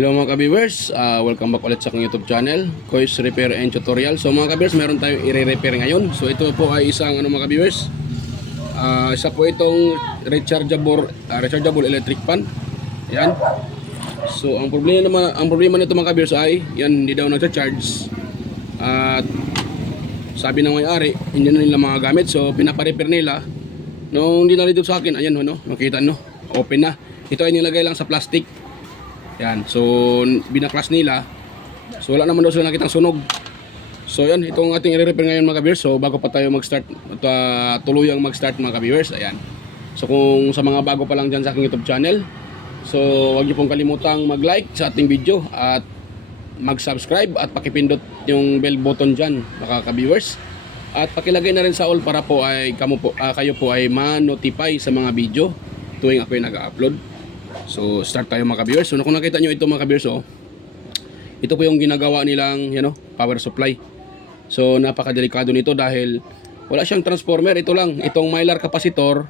Hello mga ka-viewers, welcome back ulit sa aking YouTube channel, Kois Repair and Tutorial. So mga ka-viewers, meron tayong i-repair ngayon. So ito po ay isang mga ka-viewers, isa po itong rechargeable electric fan. Yan. So ang problema nito mga ka-viewers ay yan, hindi daw nagcha-charge. At sabi ng may-ari, hindi na nila magagamit. So pinapa-repair nila. Nung hindi na dito sa akin, ayan makita open na. Ito ay nilagay lang sa plastic. Yan, so binaklas nila. So wala naman daw sila nakitang sunog. So yan, itong ating i-repair ngayon mga ka-viewers. So bago pa tayo mag-start, tuluyang mag-start mga ka-viewers. Ayan. So kung sa mga bago pa lang dyan sa aking YouTube channel, so huwag niyo pong kalimutang mag-like sa ating video at mag-subscribe at pakipindot yung bell button dyan mga ka-viewers. At pakilagay na rin sa all para po ay kayo po ay ma-notify sa mga video tuwing ako ay nag-upload. So start tayo mga ka-viewers. So kung nakita nyo ito mga ka-viewers, ito po yung ginagawa nilang power supply. So napakadelikado nito dahil wala siyang transformer. Ito lang, itong mylar capacitor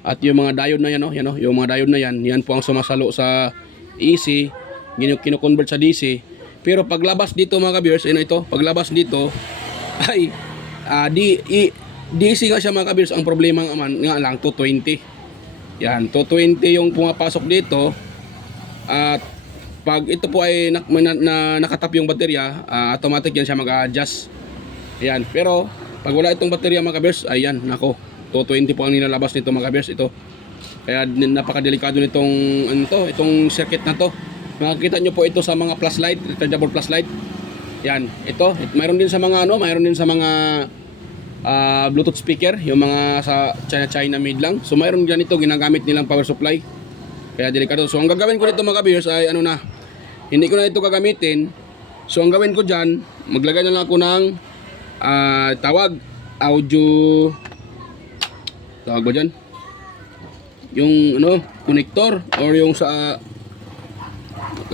at yung mga diode na yan, yung mga diode na yan po ang sumasalo sa AC, kino-convert sa DC. Pero paglabas dito mga ka-viewers, paglabas dito ay DC nga siya mga ka-viewers. Ang problema nga lang 220. Yan, 220 yung pumapasok dito. At pag ito po ay nakatap yung baterya, automatic yan siya mag-adjust. Ayan, pero pag wala itong baterya mga ka-viewers, ayan, nako, 220 po ang nilalabas nito mga ka-viewers. Ito, kaya napakadelikado nitong itong circuit na to. Makikita nyo po ito sa mga plus light, rechargeable plus light. Yan, ito, mayroon din sa mga Bluetooth speaker, yung mga sa China made lang. So mayroon ganito ginagamit nilang power supply. Kaya delikado. So ang gagawin ko nito mga ka-viewers ay hindi ko na ito gagamitin. So ang gawin ko diyan, maglagay na lang ako ng tawag ba diyan? Yung connector or yung sa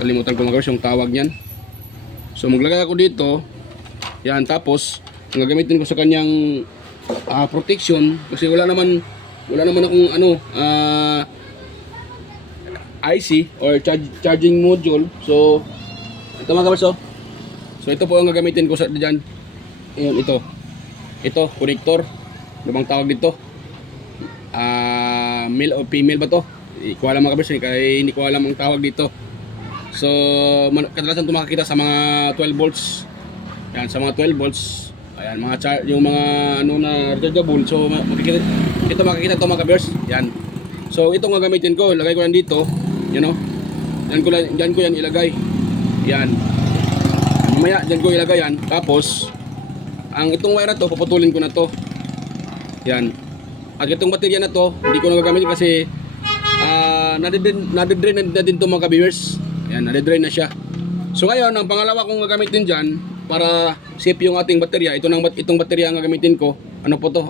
kalimutan ko mga ka-viewers yung tawag niyan. So maglagay ako dito. Yan, tapos ang gagamitin ko sa kanyang protection kasi wala naman akong IC or charging module. So ito mga kabers, so ito po ang gagamitin ko sa diyan. Ayun, ito connector, ano bang tawag dito, male o female ba to, hindi ko alam mga kabers, kaya hindi ko alam ang tawag dito. So kadalasan ito makikita sa mga 12 volts. Yan, sa mga 12 volts. Ayan, yung mga na rechargeable. So makikita ito mga ka-viewers. Yan. So ito nga gamitin ko, ilagay ko yan dito, Diyan ko yan ilagay. Yan. Mamaya diyan ko ilagay yan. Tapos ang itong wire na to, paputulin ko na to. Yan. At itong baterya na to, hindi ko na gagamitin kasi nade-drain na din to mga ka-viewers. Yan, nade-drain na siya. So ngayon, ang pangalawa kong gagamitin diyan para safe yung ating baterya, itong baterya ang gagamitin ko. Ano po to?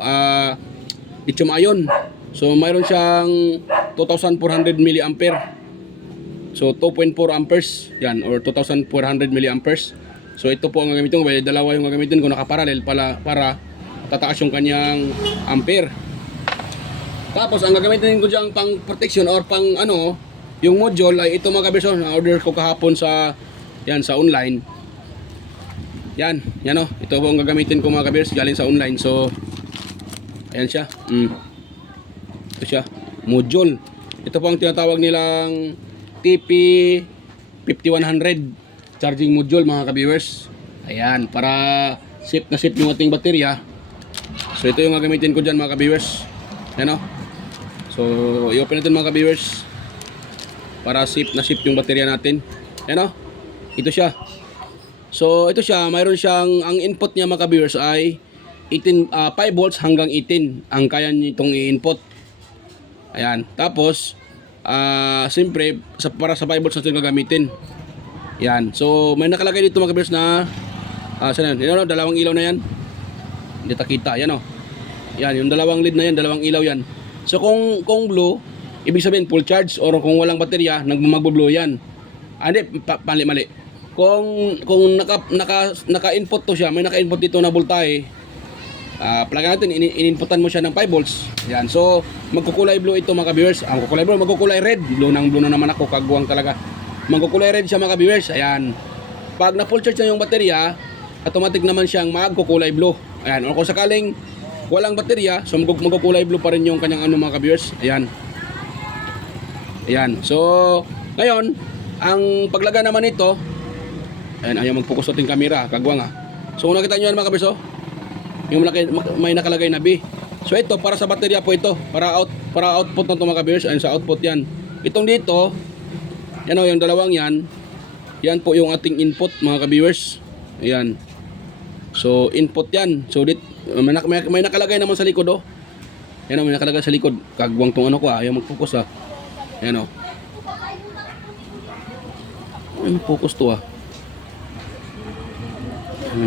Lithium ion. So mayroon siyang 2,400 mAh. So 2.4 amperes. Yan, or 2,400 mAh. So ito po ang gagamitin ko. Dalawa yung gagamitin ko nakaparallel para tataas yung kanyang ampere. Tapos ang gagamitin ko diyan pang protection or pang yung module ay ito mga ka-viewers, na order ko kahapon sa online. Yan, ito po ang gagamitin ko mga ka-viewers, galing sa online. So ayan siya. Ito siya, module. Ito po ang tinatawag nilang TP5100 charging module mga ka-viewers. Ayan, para safe na safe yung ating baterya. So ito yung gagamitin ko diyan mga ka-viewers. Yan So i-open natin mga ka-viewers para safe na safe yung baterya natin. Yan ito siya. So ito siya, mayroon siyang, ang input niya mga ka-viewers ay 5 volts hanggang 18 ang kaya nitong i-input. Ayan, tapos siyempre para sa 5 volts natin gagamitin. Yan, so may nakalagay dito mga ka-viewers na saan yan? Dalawang ilaw na yan. Hindi kita, yan yan, yung dalawang lead na yan, dalawang ilaw yan. So kung blue, ibig sabihin full charge, or kung walang baterya, magbo-blue yan. Mali. Kung naka-input to siya, may naka-input dito na voltahe, plug natin, in-inputan mo siya ng 5 volts. Yan. So magkukulay blue ito mga ka-viewers. Ang kukulay blue, magkukulay red. Blue na naman ako, kagwang talaga. magkukulay red siya mga viewers. Ayan. Pag na full charge na yung baterya, automatic naman siyang magkukulay blue. Ayan. O kung sakaling walang baterya, so magkukulay blue pa rin yung kanyang ano mga viewers. Ayan. Ayan. So, ngayon, ang paglaga naman nito, ayan, ayaw mag-focus ating camera, kagwang So, kung nakita nyo yan mga viewers, yung may nakalagay na B. So, ito, para sa baterya po ito, para output ng mga viewers. Ayan, sa output yan. Itong dito, yan yung dalawang yan, yan po yung ating input mga viewers. Ayan. So, input yan. So, may nakalagay naman sa likod, Yan may nakalagay sa likod. Kagwang tong ano ko, ayaw mag-focus, Ayan, Ay, focus to, Ayan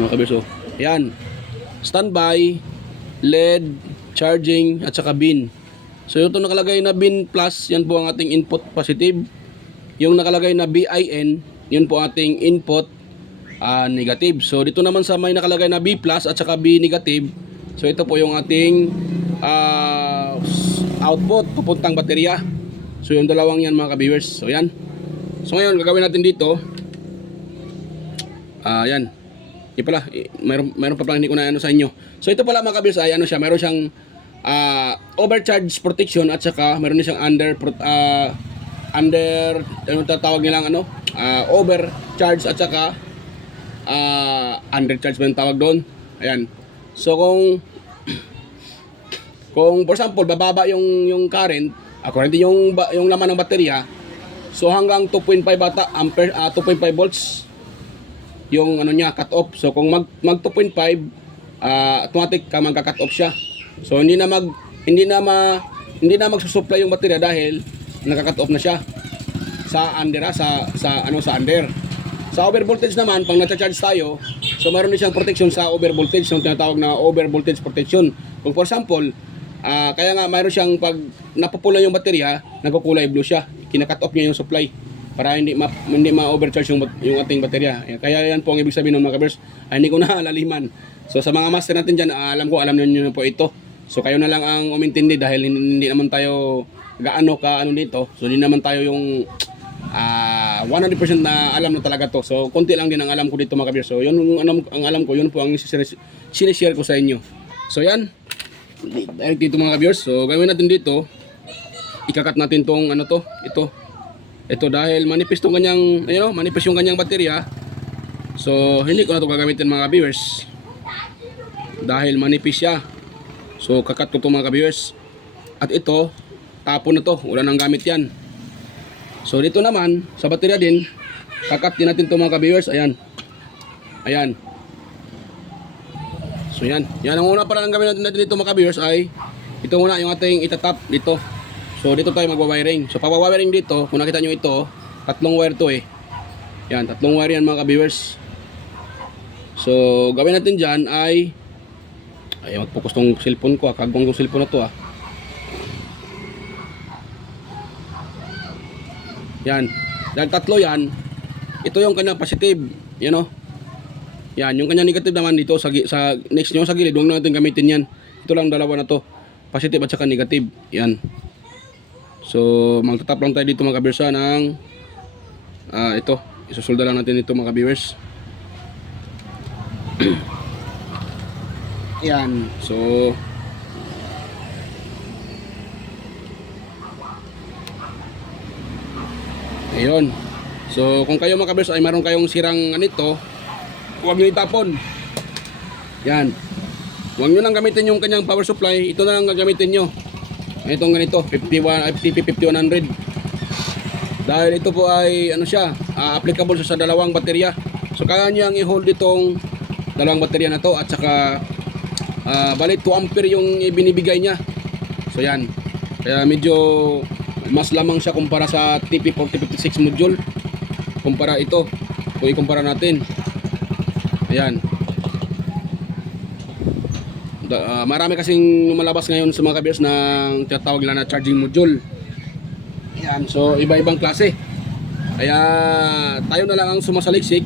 mga kabers, Ayan. Standby, LED, charging, at saka bin. So, ito nakalagay na bin plus, yan po ang ating input positive. Yung nakalagay na BIN, yun po ating input negative. So, dito naman sa may nakalagay na B plus at saka B negative, so ito po yung ating output papuntang baterya. So, yung dalawang yan mga ka-viewers. So, yan. So, ngayon, gagawin natin dito. Yan. Hindi pala, mayroon pa pala hindi ko na ano sa inyo. So, ito pala mga ka-viewers ay ano siya, mayroon siyang overcharge protection at saka mayroon din siyang ano tatawag nilang overcharge at saka undercharge ba yung tawag doon. Ayan. So kung for example bababa yung current, current yung laman ng baterya, so hanggang 2.5 ampere 2.5 volts yung ano niya cut off. So kung mag 2.5 automatic ka magka-cut off siya. So hindi na magsusupply yung baterya dahil naka-cut off na siya sa under sa under. Sa over voltage naman, pag nata-charge tayo, so meron din siyang protection sa over voltage, yung tinatawag na over voltage protection. Kung for example, kaya nga mayroon siyang pag napupula yung baterya, nagkukulay blue siya, kina-cut off niya yung supply para hindi ma-overcharge yung ating baterya. Kaya yan po ang ibig sabihin ng mga kabers, hindi ko na alaliman. So sa mga master natin dyan, alam niyo na po ito. So kayo na lang ang umintindi dahil hindi naman tayo gaano ka dito. So hindi naman tayo yung 100% na alam na talaga to. So konti lang din ang alam ko dito mga kabers. So yun ang alam ko, yun po ang sinishare ko sa inyo. So yan. Direct dito mga kabers. So gawin natin dito, ikakat natin tong ito dahil manipis tong kanyang manipis yung kanyang baterya. So hindi ko na to gagamitin mga viewers dahil manipis siya. So kakat ko to mga viewers. At ito tapon na to, wala nang gamit yan. So dito naman sa baterya din, kakat din natin to mga viewers. Ayan. So yan ang una pala ng gawin natin dito mga viewers ay ito muna yung ating itatap dito. So dito tayo magwa-wiring. So pagwa-wiring dito, kung nakita nyo ito, tatlong wire to Yan, tatlong wire yan mga viewers. So gawin natin dyan ay mag-focus tong cellphone ko, kagwang tong cellphone na to Yan. Dahil tatlo yan, ito yung kanyang positive, Yan, yung kanyang negative naman dito sa next nyo sa gilid, huwag na natin gamitin yan. Ito lang dalawa na to, positive at saka negative. Yan. So magtatap lang tayo dito mga viewers ng ito, isusulda lang natin ito mga viewers. Yan. So ayun. So kung kayo mga viewers ay meron kayong sirang ganito, huwag niyo itapon. Yan. Huwag niyo nang gamitin yung kanyang power supply, ito na lang gagamitin niyo. Itong ganito, 5100. Dahil ito po ay applicable sa dalawang baterya. So kaya niyo ang i-hold itong dalawang baterya na to at saka bali 2 ampere yung ibinibigay niya. So yan. Kaya medyo mas lamang siya kumpara sa TP4056 module. Kumpara ito. Kung ikumpara natin. Ayan. Marami kasing lumalabas ngayon sa mga kabers ng tinatawag nila na charging module. Ayan, so iba-ibang klase. Kaya tayo na lang ang sumasaliksik.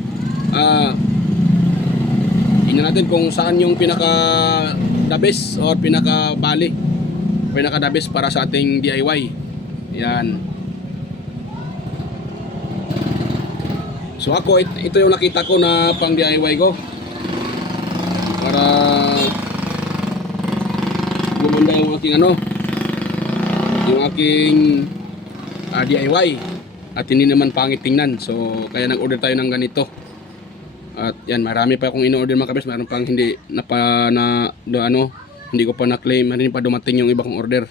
Tingnan natin kung saan yung pinaka the best or pinaka the best para sa ating DIY. Ayan. So ako, ito yung nakita ko na pang DIY ko. Para gumanda yung aking yung aking DIY. At hindi naman pangit tingnan. So kaya nag-order tayo ng ganito. At yan, marami pa akong in-order mga kabers. Meron pang hindi hindi ko pa na-claim. Hindi pa dumating yung iba kong order.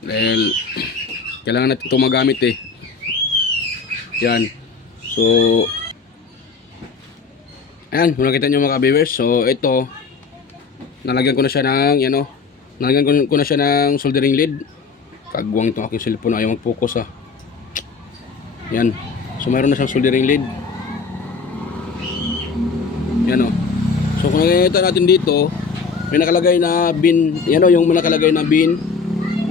Dahil kailangan natin ito magamit eh. Yan. So ayan, kung nakita nyo mga kabers. So ito, nalagyan ko na siya ng nalagyan ko na siya ng soldering lead. Kagwang itong aking cellphone, ayaw mag-focus yan. So mayroon na siyang soldering lead. Yan o. So kung nakikita natin dito, may nakalagay na bin. Yan o, yung nakalagay na bin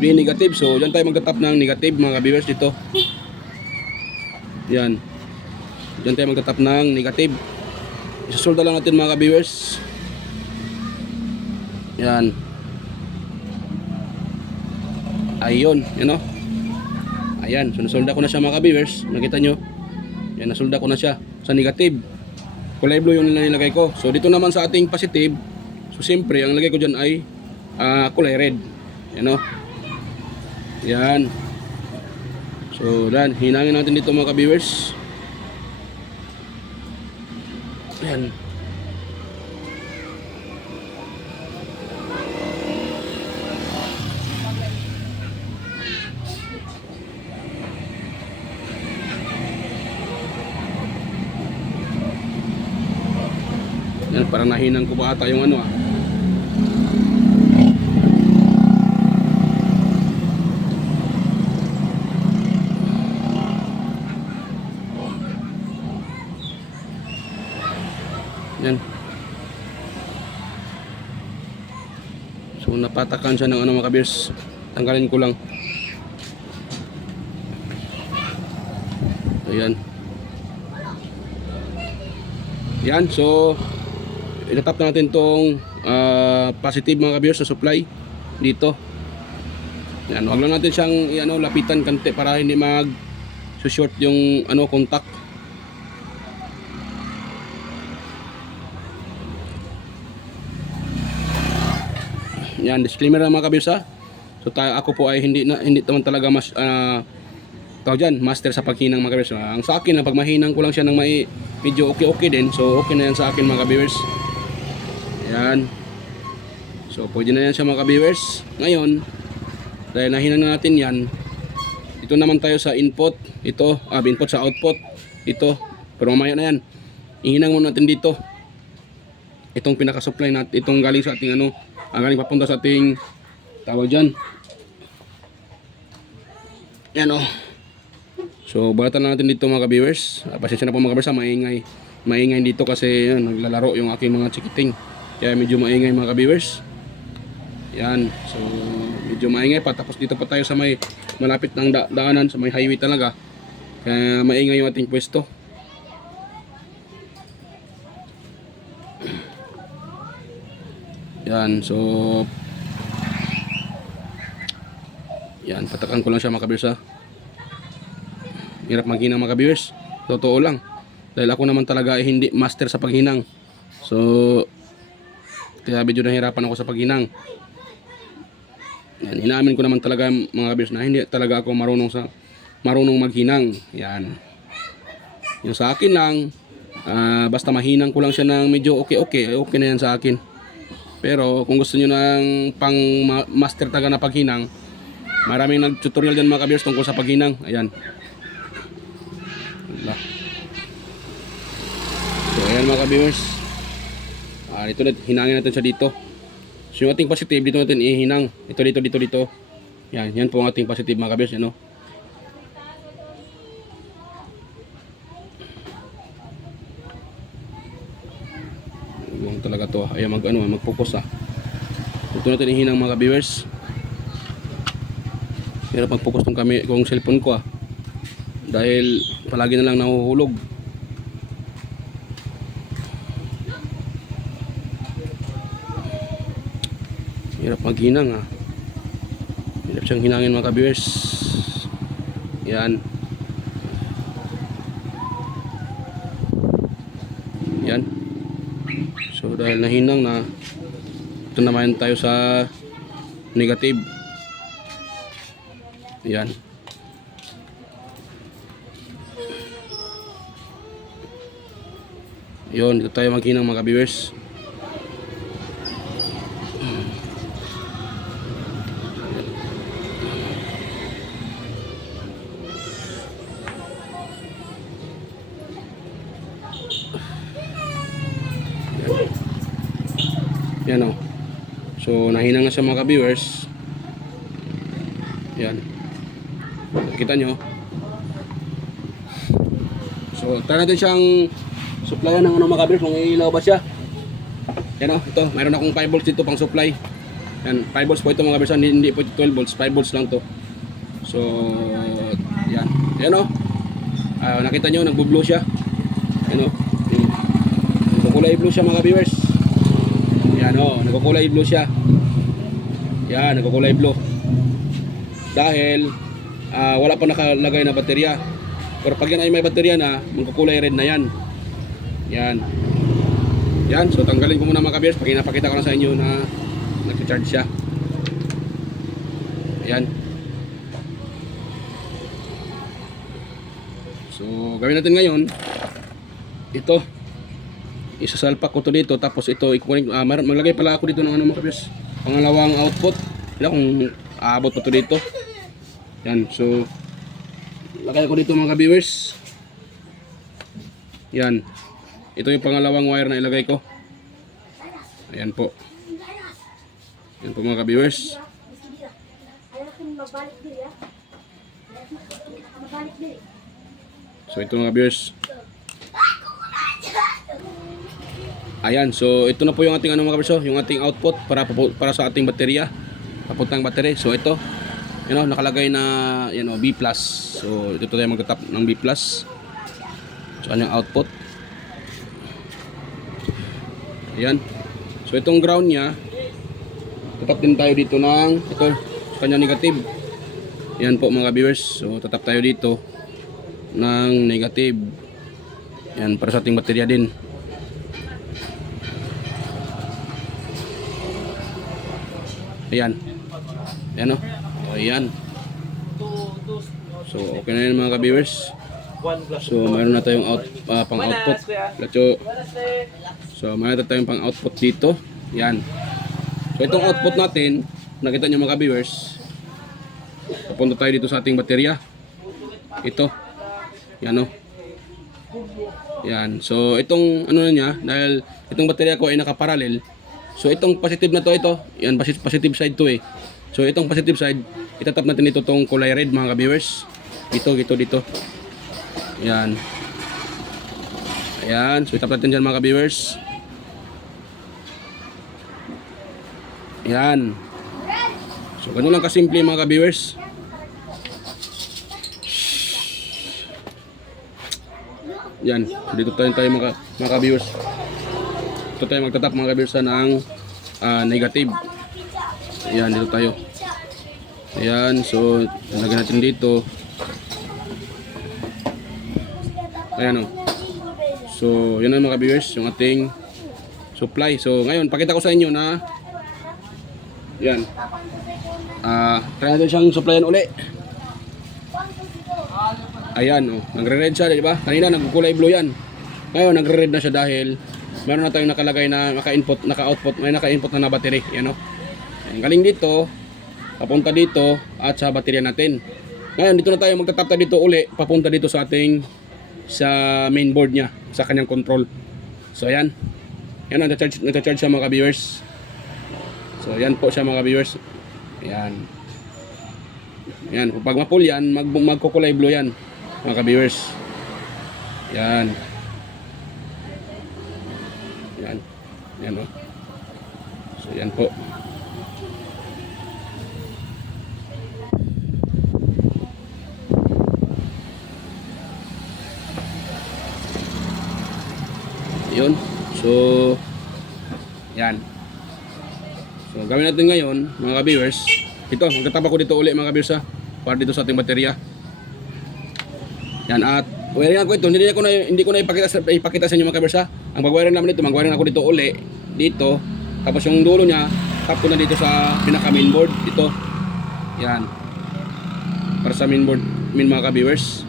negative. So dyan tayo magtatap ng negative mga kabibers dito. Yan. Dyan tayo magtatap ng negative. Isasolda lang natin mga kabibers. Yan. Ayun, yan o. Ayan, so nasolda ko na siya mga kabibers. Nakita nyo? Yan, nasolda ko na siya sa negative. Kulay blue yung nilagay ko. So dito naman sa ating positive, so siyempre ang lagay ko dyan ay kulay red. Yan o. Yan. So dan, hinangin natin dito mga kabibers. Yan. Yan, parang nahinang ko pa ata yung Yan. So napatakan siya ng mga kabers. Tanggalin ko lang. Ayan. Yan, so itatap na natin tong positive mga kabers sa supply dito. Yan, wag lang natin siyang lapitan kante para hindi short yung contact. Yan, disclaimer lang mga kabers. So ako po ay hindi naman talaga master sa paghinang mga kabers. Ang sa akin, pag mahinang ko lang siya ng medyo okay din, so okay na yan sa akin mga kabers. Yan. So pwede na yan siya mga kabers. Ngayon, dahil nahinang na natin yan, ito naman tayo sa input. Ito, input sa output. Ito, pero mamaya na yan. Ihinang muna natin dito. Itong pinaka-supply natin, itong galing sa ating galing papunta sa ating tawag dyan. Yan o. So balatan na natin dito mga kabers. Pasensya na po mga kabers, maingay dito kasi naglalaro yung aking mga chikiting. Kaya medyo maingay mga kabers. Yan. So medyo maingay pa. Tapos dito pa tayo sa may malapit ng daanan, sa may highway talaga. Kaya maingay yung ating pwesto. Yan. So yan, patakan ko lang siya mga kabers. Hirap maghinang mga kabers. Totoo lang. Dahil ako naman talaga hindi master sa paghinang. So kaya medyo nahirapan ako sa paghinang. Yan, inaamin ko naman talaga mga kabers na hindi talaga ako marunong maghinang. Yan. Yung sa akin lang, basta mahinang ko lang siya ng medyo okay na yan sa akin. Pero kung gusto nyo ng pang master talaga na paghinang, maraming nag-tutorial dyan mga kabers tungkol sa paghinang. Ayan. So ayan mga kabers. Dito na, hinangin natin siya dito. So yung ating positive, dito natin ihinang. Dito. Yan po ang ating positive mga kabers. Yan o. Yung talaga to. Ayan mag-focus Dito natin ihinang mga kabers. Hirap mag-focus kung cellphone ko dahil palagi na lang nahuhulog. Hirap maghinang Hirap siyang hinangin mga kabers. Yan. So dahil nahinang na, ito naman tayo sa negative. Yan. Yun, dito tayo maghinang mga viewers. Yan o. So nahinang na siya mga viewers. Yan. Kita nyo. So try natin siyang supplyan ng mga viewers kung ilaw ba siya. Yan o. Ito. Mayroon akong 5 volts dito pang supply. Yan. 5 volts po ito mga viewers. Hindi po ito 12 volts. 5 volts lang to. So yan. Yan o. Nakita nyo. Nagbo-blue siya. Yan o. Nagkukulay blue siya mga viewers. Yan o, nagkukulay blue siya. Yan, nagkukulay blue. Dahil wala pa nakalagay na baterya. Pero pag yan ay may baterya na, magkukulay red na yan. Yan. Yan, so tanggalin ko muna mga kabiyers. Napakita ko lang sa inyo na nag-charge siya. Yan. So, gawin natin ngayon. Ito. Isasalpak ko to dito, tapos ito maglagay pala ako dito ng mga kabiyers, pangalawang output. Hindi kung aabot pa to dito. Yan, so lagay ko dito mga viewers. Yan, ito yung pangalawang wire na ilagay ko. Ayan po. Yan po mga viewers. So ito mga viewers. Ayan, so ito na po yung ating mga kabirso, yung ating output para sa ating baterya, papuntang battery. So ito, nakalagay na B+. So ito tayo magtatap ng B+. So kanyang output. Ayan. So itong ground niya, tatap din tayo dito ng ito, kanyang negative. Ayan po mga viewers. So tatap tayo dito ng negative. Ayan, para sa ating baterya din. Ayan. Ayan o. O ayan. So okay na yun mga ka-viewers. So mayroon na tayong pang output. So mayroon na tayong pang output dito. Ayan. So itong output natin, nakita nyo mga ka-viewers, papunta tayo dito sa ating baterya. Ito. Ayan o. Ayan. So itong ano na niya, dahil itong baterya ko ay nakaparallel. So itong positive na to, yan positive side to eh. So itong positive side, itatap natin dito tong kulay red mga ka-viewers. Dito. Yan. Ayan, so itap natin dyan mga ka-viewers. Yan. So ganun lang kasimple mga ka-viewers. Yan, so dito tayo mga ka-viewers. Ito tayo magtatap mga ka-viewers ng negative. Ayan, dito tayo. Ayan, so lagyan natin dito. Ayan o. So yun na mga ka-viewers, yung ating supply. So ngayon, pakita ko sa inyo na yan. Try natin siyang supplyan uli. Ayan o, nagre-red siya, di ba? Kanina nagkulay blue yan. Ngayon nagre-red na siya dahil meron na tayong nakalagay na naka-input, naka-output, may naka-input na battery, yan o. Galing dito, papunta dito at sa baterya natin. Ngayon dito na tayo magtatap dito uli, papunta dito sa ating main board niya, sa kanyang control. So ayan. Yan, nagcha-charge siya mga viewers. So yan po siya mga viewers. Ayan. Yan, pag ma-pull yan, magkukulay blue yan mga viewers. Yan. Yan. Yan o. So yan po. Yun. So yan. So gawin natin ngayon mga viewers. Ito, magtatapa ko dito uli mga viewers ha, para dito sa ating baterya. Yan, at wiring ko ito, hindi ko na ipakita sa inyo mga viewers ha. Ang pag-wiring naman dito, mag-wiring ako dito uli dito. Tapos yung dulo niya, tap ko na dito sa pinaka mainboard. Dito. Yan. Para sa mainboard, mga ka-viewers.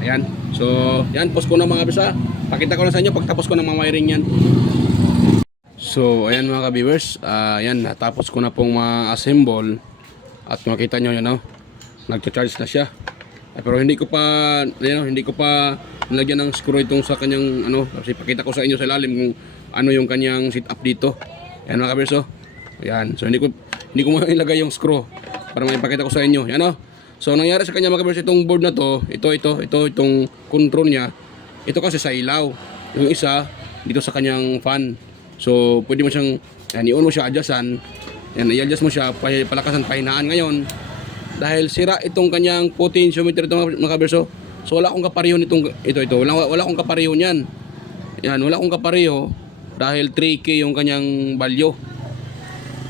Ayan. So, yan. Post ko na mga kabisa. Pakita ko na sa inyo pagtapos ko ng mga wiring yan. So, ayan mga ka-viewers. Ayan. Natapos ko na pong ma-assemble. At makita nyo, yan o. Nag-charge na siya. Pero hindi ko pa nilagyan ng screw itong sa kanyang kasi pakita ko sa inyo sa ilalim kung ano yung kanyang setup dito. Yan mga kabers, Yan. So hindi ko ilagay yung screw para maipakita ko sa inyo. Yan So nangyari sa kanya mga kabers, itong board na to, itong control niya. Ito kasi sa ilaw. Yung isa dito sa kanyang fan. So pwede mo siyang i-on mo siya, adjustan. Yan, i-adjust mo siya, palakasan, pahinaan ngayon. Dahil sira itong kanyang potentiometer ito mga kaberso. So wala akong kapareho nitong ito. Wala akong kapareho niyan. Yan, wala akong kapareho dahil 3K yung kanyang value.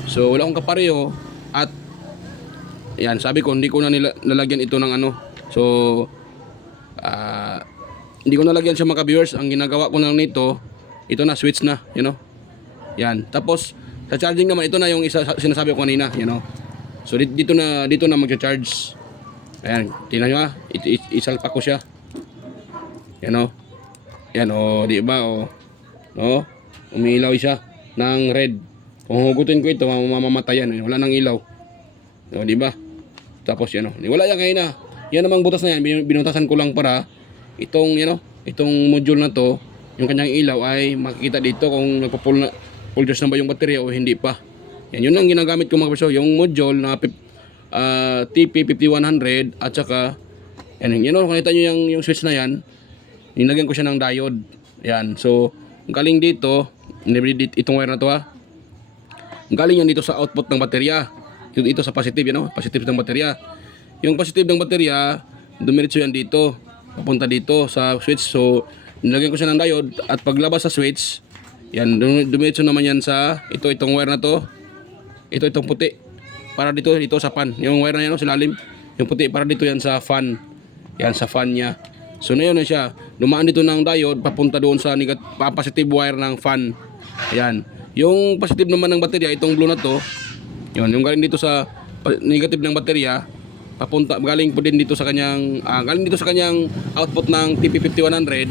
So wala akong kapareho at yan, sabi ko hindi ko na nalagyan ito ng So hindi ko nalagyan siya mga viewers. Ang ginagawa ko lang nito, ito na switch na, Yan. Tapos sa charging naman ito na yung isa sinasabi ko kanina, So dito na magcha-charge. Ayan, tingnan nyo isalpak ko siya. Yan Yan di ba umiilaw siya ng red. Kung hugutin ko ito, mamamatay yan. Wala nang ilaw. Di ba? Tapos wala yan ngayon . Yan namang butas na yan, binutasan ko lang para itong module na to, yung kanyang ilaw ay makikita dito kung nagpo-full charge na ba yung baterya o hindi pa. Yan, yun ang ginagamit ko mga kaberso, yung module na TP5100 at saka kung nakita nyo yung switch na yan, nilagyan ko siya ng diode. Yan, so galing dito, itong wire na to galing yan dito sa output ng baterya. Dito sa positive, positive ng baterya. Yung positive ng baterya, dumiretso yan dito, papunta dito sa switch. So nilagyan ko siya ng diode at paglabas sa switch, yan, dumiretso naman yan sa itong wire na to. Itong puti para dito sa fan. Yung wire na yan sa lalim, yung puti para dito yan sa fan. Yan sa fan niya. So na yun na siya. Dumaan dito ng diode papunta doon sa positive wire ng fan. Ayan. Yung positive naman ng baterya, itong blue na to, yun, yung galing dito sa negative ng baterya, galing po din dito sa kanyang output ng TP5100,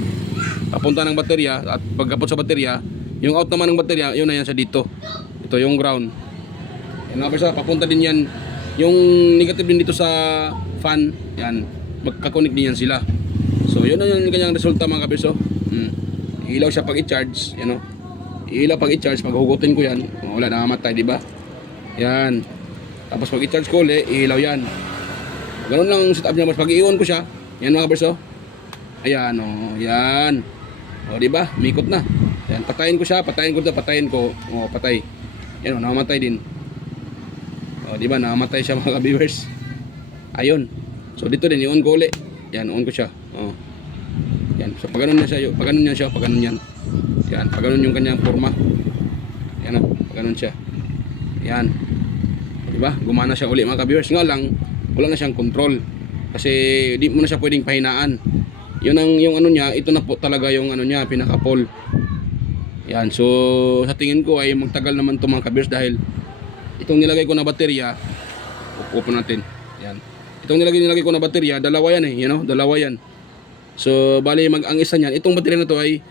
papunta ng baterya at pagkapot sa baterya, yung out naman ng baterya, yun na yan sa dito. Ito yung ground. Yan mga bersa, papunta din yan. Yung negative din dito sa fan, yan, magkakonek din yan sila. So yun na yung kanyang resulta mga kaberso. Ilaw siya pag i-charge, ilaw pag i-charge, pag hugutin ko yan, wala, namamatay, di ba? Yan. Tapos pag i-charge ko ulit, ilaw yan. Ganun lang setup niya. Pag i-on ko siya, yan mga kaberso. Ayan, yan. Di ba? Mikot na. Yan, patayin ko. Patay. Yan, namamatay din. Di ba? Namamatay siya mga viewers. Ayun. So dito din, i-on ko ulit. Yan, on ko siya. Yan. So pag ganun yan siya, pag ganun yan. Yan, pag ganun yung kanyang forma. Yan, pag ganun siya. Yan. Di ba? Gumana siya ulit mga viewers. Nga lang, wala na siyang control. Kasi di mo na siya pwedeng pahinaan. Yun ang yung niya, ito na po talaga yung niya, pinaka-pole. Yan. So sa tingin ko ay magtagal naman to mga viewers dahil itong nilagay ko na baterya, open natin. Yan. Itong nilagay ko na baterya, dalawa yan dalawa yan. So bali ang isa niyan, itong baterya na to ay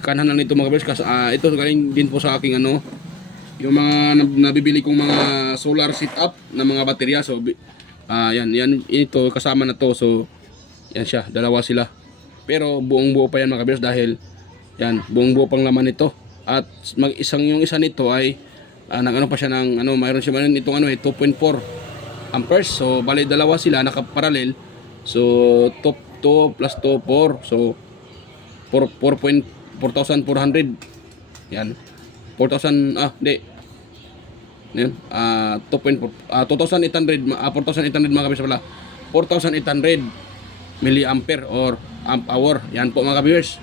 kanan lang nito mga viewers kasi ito galing din po sa aking yung mga nabibili kong mga solar setup na mga baterya. So yan ito kasama na to. So yan siya, dalawa sila. Pero buong buo pa yan mga viewers dahil yan, buong buo pang laman nito. At yung isa nito ay pa siya ng mayroon siya man itong 2.4 amperes. So bali dalawa sila nakaparallel. So 2 plus 2 4. So 4,400. Yan. 4,000 hindi. Yan. 2,800 mga kabis pala. 4,800 milliampere or amp hour. Yan po mga viewers.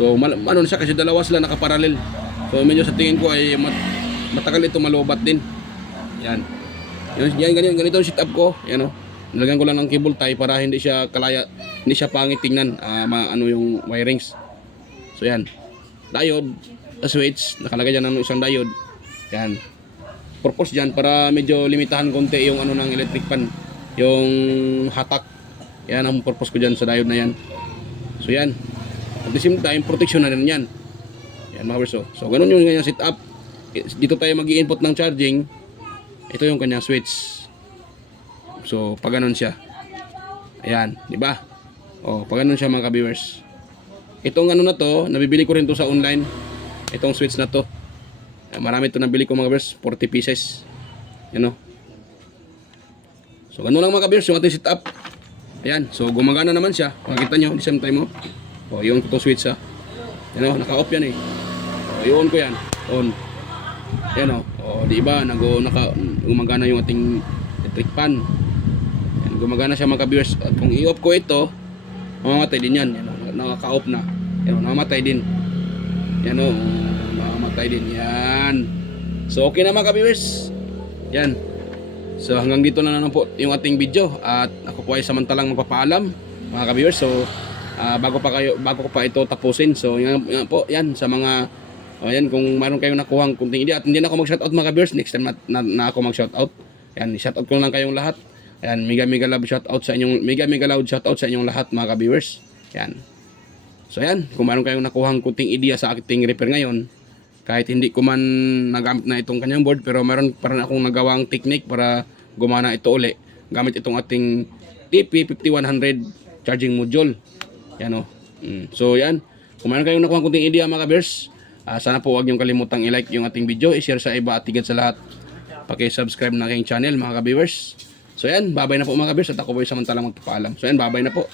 So siya kasi dalawa sila nakaparallel. So medyo sa tingin ko ay matagal ito malubat din. Yan. Yan ganito ang setup ko. Yan nilagyan ko lang ng cable tie para hindi siya pangit tingnan yung wirings. So yan. Diode, switch, nakalagay dyan ng isang diode. Yan. Purpose dyan para medyo limitahan konti yung ano ng electric pan, yung hatak. Yan ang purpose ko dyan sa diode na yan. So yan. At the same time, protection na rin yan. Yan mga viewers. So ganun yung kanyang setup. Dito tayo mag-i-input ng charging. Ito yung kanyang switch. So pag ganun siya. Ayan, di ba? Oh, pag ganun siya mga ka-viewers. Itong ano na to, nabibili ko rin to sa online. Itong switch na to. Marami ito nabili ko mga viewers, 40 pieces. Yan o. So ganun lang mga ka-viewers yung ating setup. Ayan, so gumagana naman siya. Makikita nyo, the same time mo. O, yung to switch ha. Yan o, naka-off yan eh. O, i-on ko yan. On. Yan o. O, di ba, gumagana yung ating electric pan. Yan, gumagana siya mga ka-viewers. At kung i-off ko ito, mamamatay din yan. Yan o, nakaka-off na. Yan o, namamatay din. Yan o, namamatay din. Yan. So, okay na mga ka-viewers. Yan. So hanggang dito na lang po yung ating video at ako po ay samantalang magpapaalam mga ka-viewers. So bago ko pa ito tapusin. So yan po, yan sa mga yan, kung mayroon kayong nakuhang kunting idea at hindi na ako mag-shoutout mga ka-viewers, next time na ako mag-shoutout. Yan, shoutout ko lang kayong lahat. Yan, mega love shoutout sa inyong mega loud shoutout sa inyong lahat mga ka-viewers. Yan. So yan, kung mayroon kayong nakuhang kunting idea sa ating repair ngayon, kahit hindi ko man nagamit na itong kanyang board, pero meron pa rin akong nagawang technique para gumana ito uli gamit itong ating TP5100 charging module. Yan o. So yan, kung meron kayong nakuha kunting idea mga ka-bears, sana po huwag niyong kalimutang i-like yung ating video, i-share sa iba at higit sa lahat paki-subscribe na aking channel mga ka-viewers. So yan, babay na po mga ka-bears at ako po ay samantalang magpapaalam. So yan, babay na po.